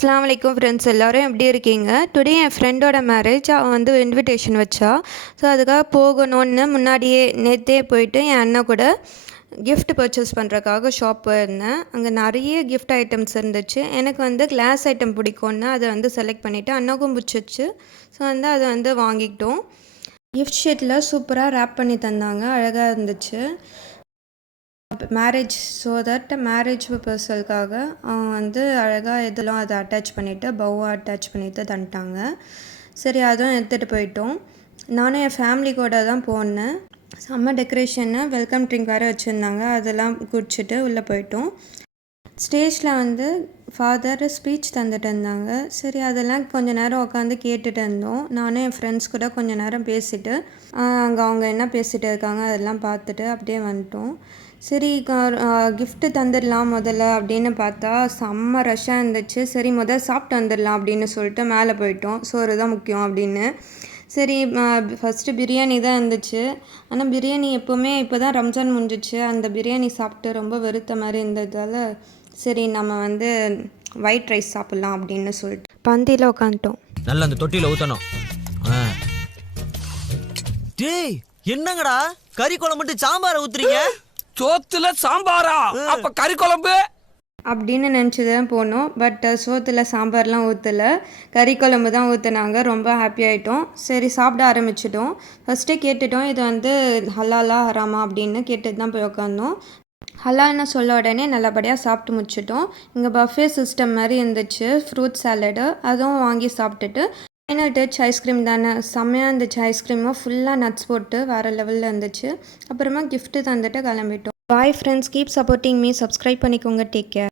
அஸ்ஸலாமு அலைக்கும் ஃப்ரெண்ட்ஸ், எல்லோரும் எப்படி இருக்கீங்க? டுடே என் ஃப்ரெண்டோட மேரேஜ். அவள் வந்து இன்விடேஷன் வச்சா. ஸோ அதுக்காக போகணுன்னு முன்னாடியே நேற்றே போயிட்டு என் அண்ணன் கூட கிஃப்ட் பர்ச்சேஸ் பண்ணுறதுக்காக ஷாப் போயிருந்தேன். அங்கே நிறைய கிஃப்ட் ஐட்டம்ஸ் இருந்துச்சு. எனக்கு வந்து கிளாஸ் ஐட்டம் பிடிக்கும்னு அதை வந்து செலக்ட் பண்ணிவிட்டு அண்ணாக்கும் பிடிச்சிச்சு. ஸோ வந்து அதை வந்து வாங்கிக்கிட்டோம். கிஃப்ட் ஷீட்டில் சூப்பராக ரேப் பண்ணி தந்தாங்க, அழகாக இருந்துச்சு. மேரேஜ் மேரேஜ் பர்பஸுக்காக அவங்க வந்து அழகாக இதெல்லாம் அதை அட்டாச் பண்ணிவிட்டு பவ்வை அட்டாச் பண்ணிவிட்டு தந்துட்டாங்க. சரி, அதுவும் எடுத்துகிட்டு போயிட்டோம். நானும் என் ஃபேமிலி கூட தான் போனேன். செம்ம டெக்கரேஷன்னு, வெல்கம் ட்ரிங்க் வேறு வச்சுருந்தாங்க. அதெல்லாம் குடிச்சிட்டு உள்ளே போயிட்டோம். ஸ்டேஜில் வந்து ஃபாதர் ஸ்பீச் தந்துட்டு இருந்தாங்க. சரி, அதெல்லாம் கொஞ்சம் நேரம் உட்காந்து கேட்டுட்டு இருந்தோம். நானும் என் ஃப்ரெண்ட்ஸ் கூட கொஞ்சம் நேரம் பேசிவிட்டு அங்கே அவங்க என்ன பேசிகிட்டு இருக்காங்க அதெல்லாம் பார்த்துட்டு அப்படியே வந்துட்டோம். சரி, கிஃப்ட்டு தந்துடலாம் முதல்ல அப்படின்னு பார்த்தா செம்ம ரஷ்ஷாக இருந்துச்சு. சரி, சாப்பிட்டு வந்துடலாம் அப்படின்னு சொல்லிட்டு மேலே போயிட்டோம். சோறு தான் முக்கியம் அப்படின்னு. சரி, ஃபஸ்ட்டு பிரியாணி தான் இருந்துச்சு. ஆனால் பிரியாணி எப்போவுமே இப்போ தான் ரம்ஜான் முடிஞ்சிச்சு, அந்த பிரியாணி சாப்பிட்டு ரொம்ப வெறுத்த மாதிரி இருந்ததால் சரி நம்ம வந்து ஒயிட் ரைஸ் சாப்பிட்லாம் அப்படின்னு சொல்லிட்டு பந்தியில் உட்காந்துட்டோம். நல்லா அந்த தொட்டியில் ஊற்றணும். டேய், என்னங்கடா கறி குழம்பு மட்டும் சாம்பாரை ஊத்துறீங்க? சோத்துல சாம்பாரா? அப்ப கறி குழம்பு அப்படின்னு நினச்சி தான் போனோம். பட் சோத்தில் சாம்பார்லாம் ஊற்றலை, கறி குழம்பு தான் ஊற்றுனாங்க. ரொம்ப ஹாப்பி ஆகிட்டோம். சரி, சாப்பிட ஆரம்பிச்சிட்டோம். ஃபஸ்ட்டே கேட்டுட்டோம் இது வந்து ஹலாலா ஹராமா அப்படின்னு கேட்டுட்டு தான் போய் உட்காந்தோம். ஹலால்னு சொல்ல உடனே நல்லபடியாக சாப்பிட்டு முடிச்சிட்டோம். இங்கே பஃபே சிஸ்டம் மாதிரி இருந்துச்சு. ஃப்ரூட் சாலடு அதுவும் வாங்கி சாப்பிட்டுட்டு ஃபைனல் டச் ஐஸ்கிரீம் தானே, செம்மையாக இருந்துச்சு. ஐஸ்கிரீமும் ஃபுல்லாக நட்ஸ் போட்டு வேறு லெவலில் இருந்துச்சு. அப்புறமா கிஃப்ட்டு தந்துட்டு கிளம்பிட்டோம். Bye friends, keep supporting me. Subscribe பண்ணிக்கோங்க. Take care.